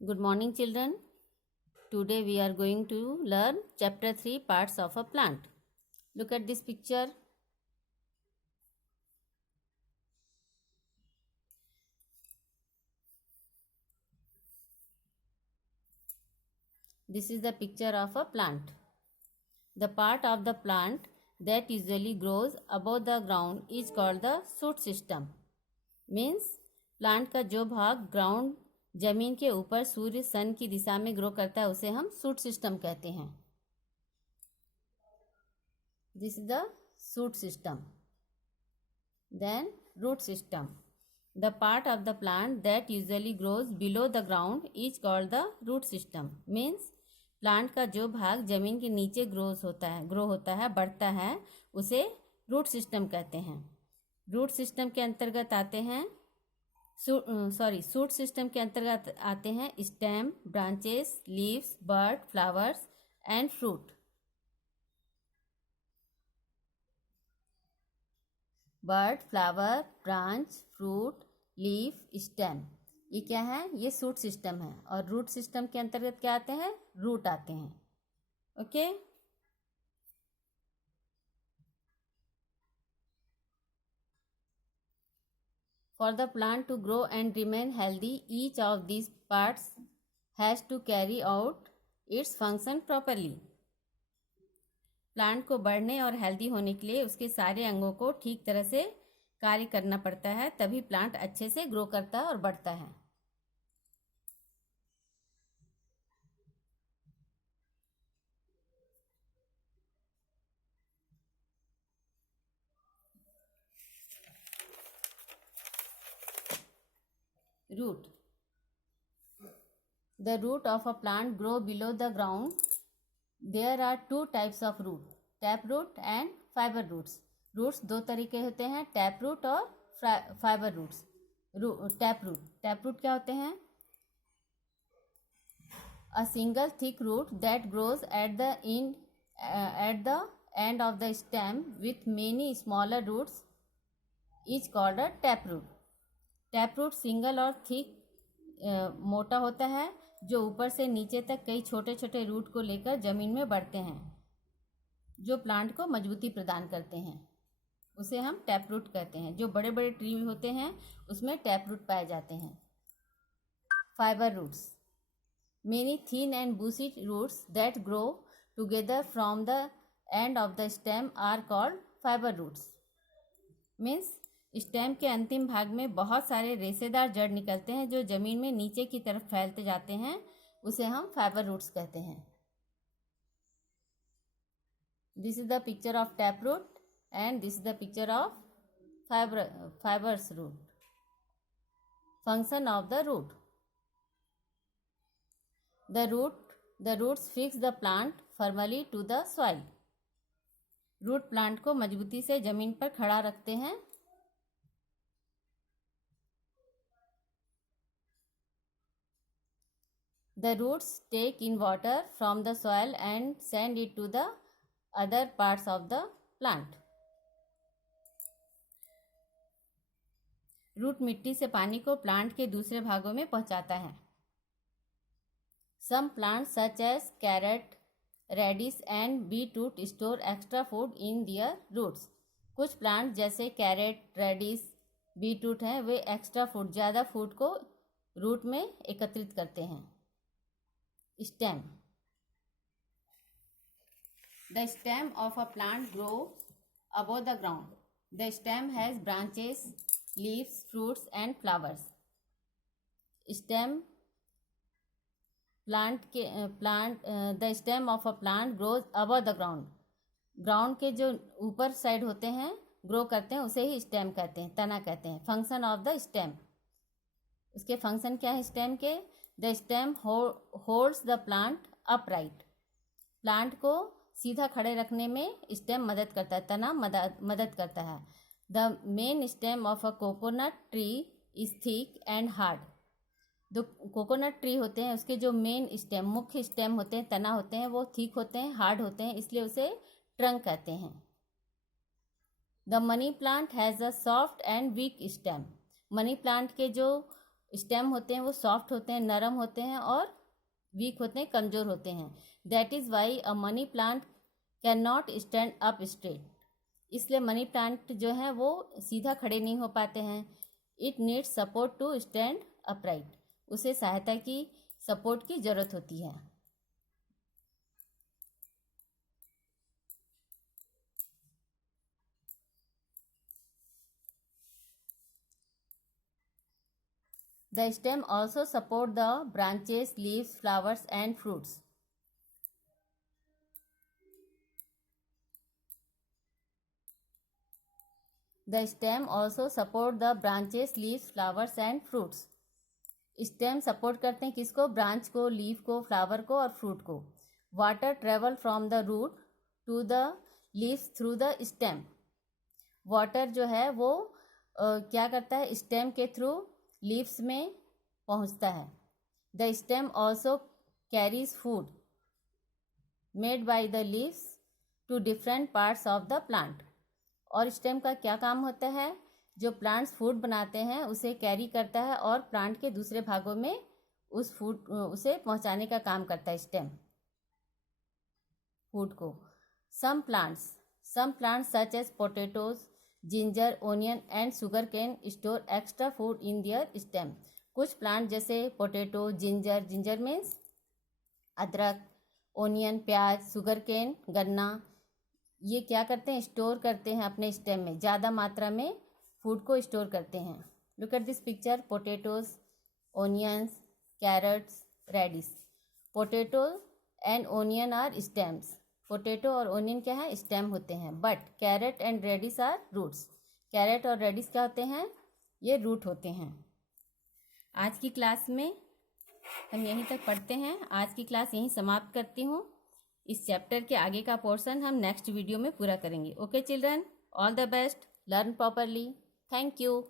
Good morning, children. Today we are going to learn chapter 3 parts of a plant. Look at this picture. This is the picture of a plant. The part of the plant that usually grows above the ground is called the shoot system. Means plant का जो भाग ground जमीन के ऊपर सूर्य सन की दिशा में grow करता है उसे हम शूट सिस्टम कहते हैं. This is the shoot system. Then root system. The part of the plant that usually grows below the ground is called the root system. Means plant का जो भाग जमीन के नीचे ग्रो होता है बढ़ता है उसे रूट सिस्टम कहते हैं. रूट सिस्टम के अंतर्गत आते हैं शूट सिस्टम के अंतर्गत आते हैं stem, branches, leaves, bird, flowers and fruit. Bird, flower, branch, fruit, leaf, stem, ये क्या है? ये शूट सिस्टम है. और रूट सिस्टम के अंतर्गत क्या आते हैं? रूट आते हैं. Okay. For the plant to grow and remain healthy, each of these parts has to carry out its function properly. Plant को बढ़ने और हेल्दी होने के लिए उसके सारे अंगों को ठीक तरह से कार्य करना पड़ता है, तभी प्लांट अच्छे से ग्रो करता है और बढ़ता है. Root. The root of a plant grow below the ground. There are two types of root, taproot and fiber roots. Roots दो तरीके होते हैं, taproot और fiber roots. Taproot क्या होते हैं? A single thick root that grows at the end of the stem with many smaller roots is called a taproot. Taproot single और thick मोटा होता है जो ऊपर से नीचे तक कई छोटे छोटे रूट को लेकर जमीन में बढ़ते हैं, जो प्लांट को मजबूती प्रदान करते हैं. उसे हम टैपरूट कहते हैं. जो बड़े बड़े ट्री होते हैं उसमें टैपरूट पाए जाते हैं. Fibre roots. Many thin and bushy roots that grow together from the end of the stem are called fibre roots. Means stem के अंतिम भाग में बहुत सारे रेशेदार जड़ निकलते हैं जो जमीन में नीचे की तरफ फैलते जाते हैं, उसे हम फाइबर रूट्स कहते हैं. This is the picture of tap root and this is the picture of fibres root. Function of the root. The roots fix the plant firmly to the soil. Root plant को मजबूती से जमीन पर खड़ा रखते हैं. The roots take in water from the soil and send it to the other parts of the plant. Root मिट्टी से पानी को प्लांट के दूसरे भागों में पहुंचाता है. Some plants such as carrot, radish and beetroot store extra food in their roots. कुछ प्लांट जैसे कैरेट, रेडिश, बीटरूट हैं, वे एक्स्ट्रा फूड, ज़्यादा फूड को रूट में एकत्रित करते हैं. Stem. The stem of a plant grows above the ground. The stem has branches, leaves, fruits and flowers. The stem of a plant grows above the ground. Ground के जो ऊपर side होते हैं ग्रो करते हैं उसे ही स्टेम कहते हैं, तना कहते हैं. Function of the stem. उसके फंक्शन क्या है स्टेम के? The stem holds the plant upright. Plant को सीधा खड़े रखने में स्टेम मदद करता है, तना मदद करता है. The main stem of a coconut tree is thick and hard. जो कोकोनट ट्री होते हैं उसके जो मेन स्टेम, मुख्य स्टेम होते हैं, तना होते हैं, वो थिक होते हैं, हार्ड होते हैं, इसलिए उसे ट्रंक कहते हैं. The money plant has a soft and week stem. Money plant के जो स्टेम होते हैं वो सॉफ्ट होते हैं, नरम होते हैं और वीक होते हैं, कमज़ोर होते हैं। That is why a money plant can not stand up straight. इसलिए मनी प्लांट जो है वो सीधा खड़े नहीं हो पाते हैं। It needs support to stand upright. उसे सहायता की, सपोर्ट की ज़रूरत होती है। The stem also support the branches, leaves, flowers and fruits. The stem also support the branches, leaves, flowers and fruits. Stem support करते हैं किसको? ब्रांच को, लीफ को, फ्लावर को और फ्रूट को। Water travel from the root to the leaves through the stem. Water जो है वो क्या करता है? स्टेम के थ्रू लीव्स में पहुंचता है। The stem also carries food made by the leaves to different parts of the plant. और स्टेम का क्या काम होता है? जो प्लांट्स फूड बनाते हैं उसे कैरी करता है और प्लांट के दूसरे भागों में उस फूड उसे पहुंचाने का काम करता है स्टेम फूड को। Some plants such as potatoes, ginger, onion and sugar can store extra food in their stem. कुछ प्लांट जैसे पोटैटो, जिंजर मीन्स अदरक, ओनियन प्याज, शुगर कैन गन्ना, ये क्या करते हैं? स्टोर करते हैं अपने स्टेम में, ज़्यादा मात्रा में फूड को स्टोर करते हैं। Look at this picture, potatoes, onions, carrots, radish. Potato and onion are stems. Potato और ओनियन क्या है? स्टेम होते हैं। But carrot and radish are roots. Carrot और रेडिश क्या होते हैं? ये रूट होते हैं। आज की क्लास में हम यहीं तक पढ़ते हैं। आज की क्लास यहीं समाप्त करती हूँ। इस चैप्टर के आगे का पोर्शन हम नेक्स्ट वीडियो में पूरा करेंगे। Okay children, all the best, learn properly. Thank you.